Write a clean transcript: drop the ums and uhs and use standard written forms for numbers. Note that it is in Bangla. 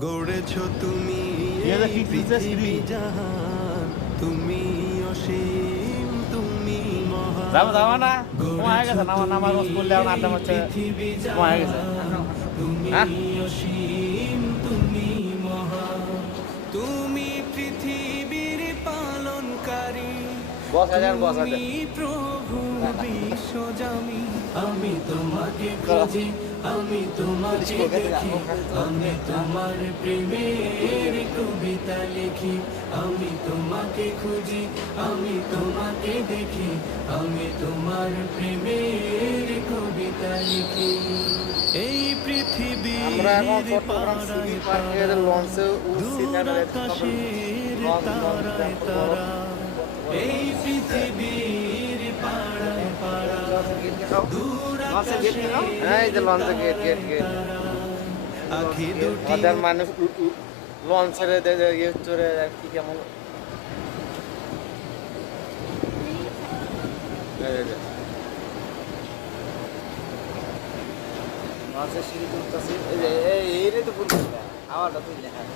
গড়েছ তুমি এই পৃথিবী জাহান, তুমি অসীম, তুমি মহান। যাবো না হয়ে গেছে নামাজ পড়লে এখন আড্ডা মারছে পৃথিবী হয়ে গেছে তুমি হ্যাঁ অসীম, তুমি মহান। তুমি পৃথিবীর পালনকারী, তুমি প্রভু বিশ্বজামি। আমি তোমাকে খুঁজি, আমি তোমাকে দেখি, আমি তোমার প্রেমের কবিতা লিখি। আমি তোমাকে খুঁজি, আমি তোমাকে দেখি, আমি তোমার প্রেমের কবিতা লিখি। এই পৃথিবীর আমরা এখন চট্টগ্রাম সিটি পার্কের লঞ্চে উঠছি আকাশের তারায় তারা, এই পৃথিবীর পাড়ায় পাড়া, দূর এই যে লঞ্চে গেট গেট গেট আখি দুটি ওদের মানুষ লঞ্চের ইয়ে চড়ে কি কেমন লঞ্চের সিঁড়ি তুলতেছি এই তো বলছি আওয়াজটা তুললে হ্যাঁ